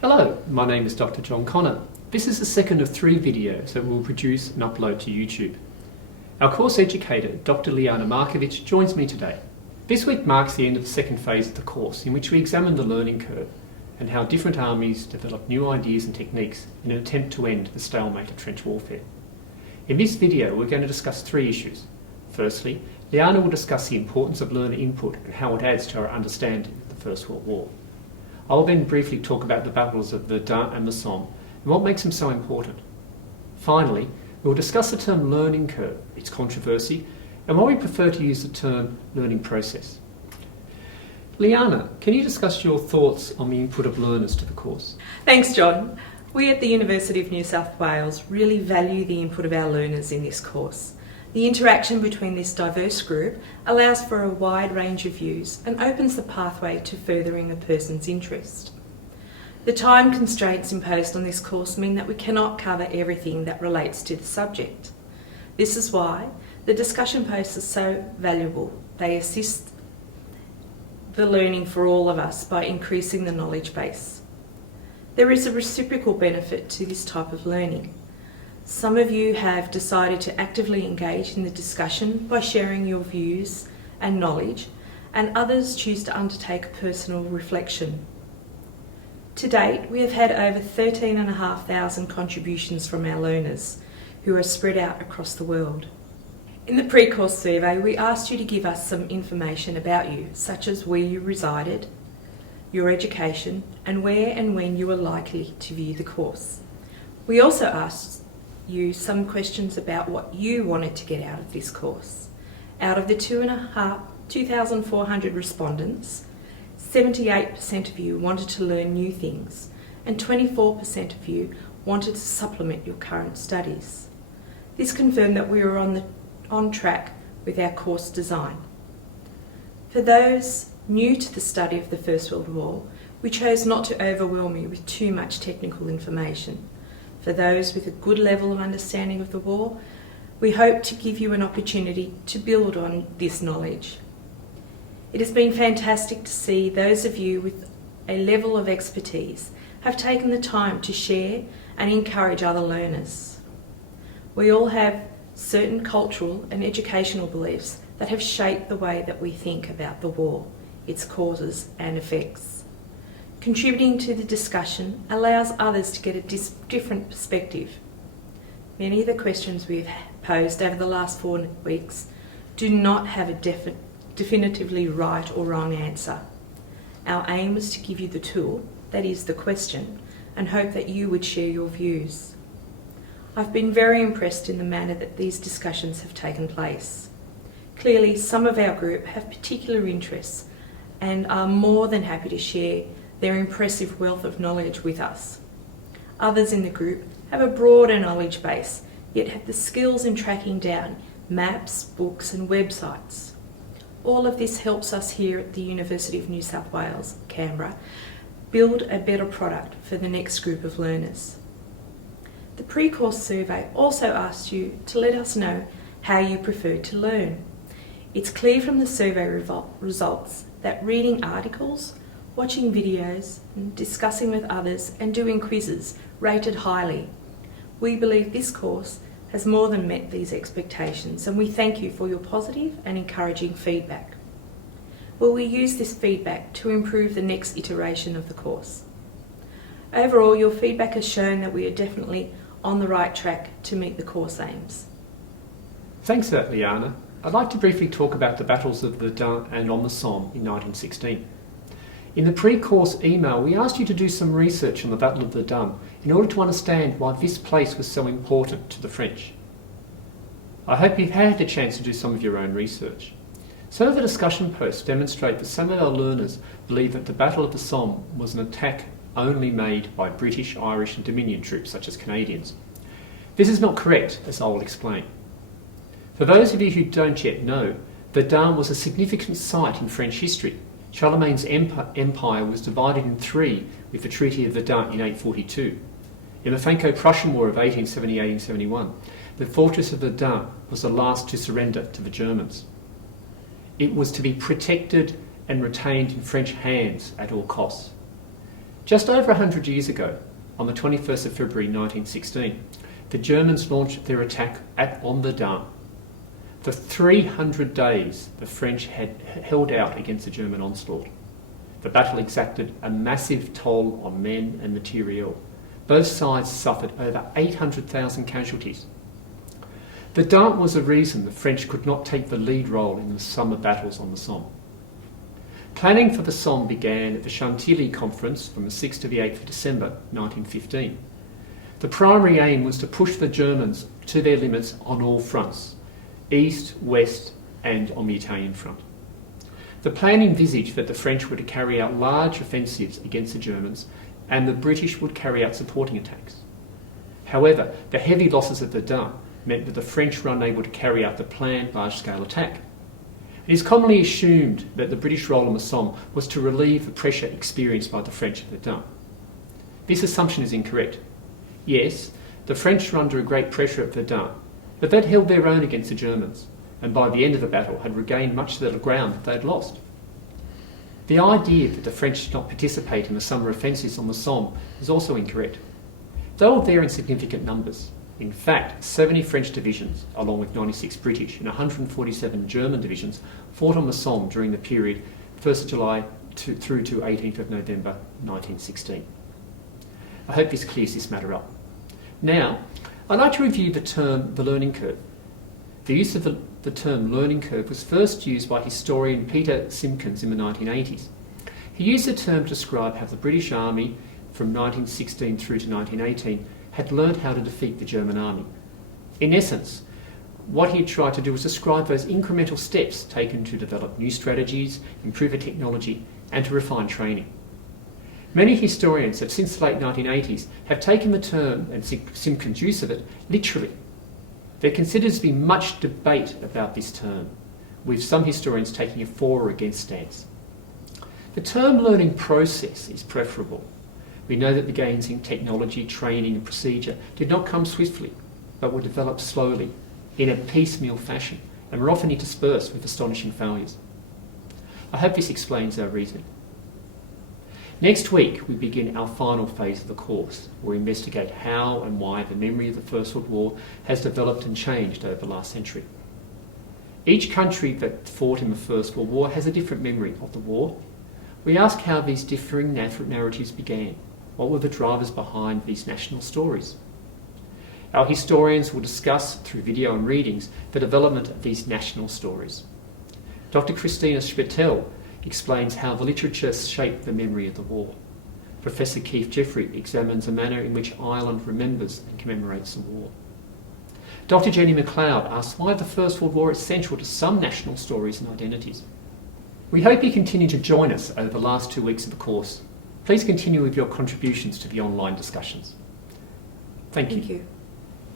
Hello, my name is Dr. John Connor. This is the second of 3 videos that we'll produce and upload to YouTube. Our course educator, Dr. Liana Markovic, joins me today. This week marks the end of the second phase of the course, in which we examine the learning curve and how different armies develop new ideas and techniques in an attempt to end the stalemate of trench warfare. In this video, we're going to discuss 3 issues. Firstly, Liana will discuss the importance of learner input and how it adds to our understanding of the First World War. I will then briefly talk about the battles of Verdun and the Somme and what makes them so important. Finally, we will discuss the term learning curve, its controversy, and why we prefer to use the term learning process. Liana, can you discuss your thoughts on the input of learners to the course? Thanks, John. We at the University of New South Wales really value the input of our learners in this course. The interaction between this diverse group allows for a wide range of views and opens the pathway to furthering a person's interest. The time constraints imposed on this course mean that we cannot cover everything that relates to the subject. This is why the discussion posts are so valuable. They assist the learning for all of us by increasing the knowledge base. There is a reciprocal benefit to this type of learning. Some of you have decided to actively engage in the discussion by sharing your views and knowledge, and others choose to undertake personal reflection. To date, we have had over 13,500 contributions from our learners, who are spread out across the world. In the pre-course survey, we asked you to give us some information about you, such as where you resided, your education, and where and when you were likely to view the course. We also asked you some questions about what you wanted to get out of this course. Out of the 2,400 respondents, 78% of you wanted to learn new things, and 24% of you wanted to supplement your current studies. This confirmed that we were on track with our course design. For those new to the study of the First World War, we chose not to overwhelm you with too much technical information. For those with a good level of understanding of the war, we hope to give you an opportunity to build on this knowledge. It has been fantastic to see those of you with a level of expertise have taken the time to share and encourage other learners. We all have certain cultural and educational beliefs that have shaped the way that we think about the war, its causes and effects. Contributing to the discussion allows others to get a different perspective. Many of the questions we've posed over the last 4 weeks do not have a definitively right or wrong answer. Our aim is to give you the tool, that is the question, and hope that you would share your views. I've been very impressed in the manner that these discussions have taken place. Clearly, some of our group have particular interests and are more than happy to share their impressive wealth of knowledge with us. Others in the group have a broader knowledge base, yet have the skills in tracking down maps, books and websites. All of this helps us here at the University of New South Wales, Canberra, build a better product for the next group of learners. The pre-course survey also asked you to let us know how you prefer to learn. It's clear from the survey results that reading articles, watching videos, and discussing with others and doing quizzes rated highly. We believe this course has more than met these expectations, and we thank you for your positive and encouraging feedback. Will we use this feedback to improve the next iteration of the course? Overall, your feedback has shown that we are definitely on the right track to meet the course aims. Thanks for that, Liana. I'd like to briefly talk about the battles of Verdun and on the Somme in 1916. In the pre-course email, we asked you to do some research on the Battle of Verdun in order to understand why this place was so important to the French. I hope you've had the chance to do some of your own research. Some of the discussion posts demonstrate that some of our learners believe that the Battle of the Somme was an attack only made by British, Irish and Dominion troops such as Canadians. This is not correct, as I will explain. For those of you who don't yet know, Verdun was a significant site in French history. Charlemagne's empire was divided in 3 with the Treaty of Verdun in 842. In the Franco-Prussian War of 1870-1871, the fortress of Verdun was the last to surrender to the Germans. It was to be protected and retained in French hands at all costs. Just over 100 years ago, on the 21st of February 1916, the Germans launched their attack on the Dam. For 300 days, the French had held out against the German onslaught. The battle exacted a massive toll on men and material. Both sides suffered over 800,000 casualties. The Dam was a reason the French could not take the lead role in the summer battles on the Somme. Planning for the Somme began at the Chantilly Conference from the 6th to the 8th of December 1915. The primary aim was to push the Germans to their limits on all fronts, east, west and on the Italian front. The plan envisaged that the French were to carry out large offensives against the Germans and the British would carry out supporting attacks. However, the heavy losses at the Dam meant that the French were unable to carry out the planned large-scale attack. It is commonly assumed that the British role on the Somme was to relieve the pressure experienced by the French at the Dam. This assumption is incorrect. Yes, the French were under a great pressure at the Dam, but they'd held their own against the Germans, and by the end of the battle had regained much of the ground that they'd lost. The idea that the French did not participate in the summer offensives on the Somme is also incorrect. They were there in significant numbers. In fact, 70 French divisions, along with 96 British and 147 German divisions, fought on the Somme during the period 1st of July through to 18th of November 1916. I hope this clears this matter up. Now, I'd like to review the term the learning curve. The use of the term learning curve was first used by historian Peter Simpkins in the 1980s. He used the term to describe how the British Army from 1916 through to 1918 had learned how to defeat the German army. In essence, what he tried to do was describe those incremental steps taken to develop new strategies, improve the technology, and to refine training. Many historians have since the late 1980s have taken the term and Simpkins' use of it literally. There considers to be much debate about this term, with some historians taking a for or against stance. The term learning process is preferable. We know that the gains in technology, training and procedure did not come swiftly, but were developed slowly, in a piecemeal fashion, and were often interspersed with astonishing failures. I hope this explains our reasoning. Next week, we begin our final phase of the course, where we investigate how and why the memory of the First World War has developed and changed over the last century. Each country that fought in the First World War has a different memory of the war. We ask how these differing narratives began. What were the drivers behind these national stories? Our historians will discuss, through video and readings, the development of these national stories. Dr. Christina Spittel explains how the literature shaped the memory of the war. Professor Keith Jeffrey examines the manner in which Ireland remembers and commemorates the war. Dr. Jenny McLeod asks why the First World War is central to some national stories and identities. We hope you continue to join us over the last 2 weeks of the course. Please continue with your contributions to the online discussions. Thank you. Thank you.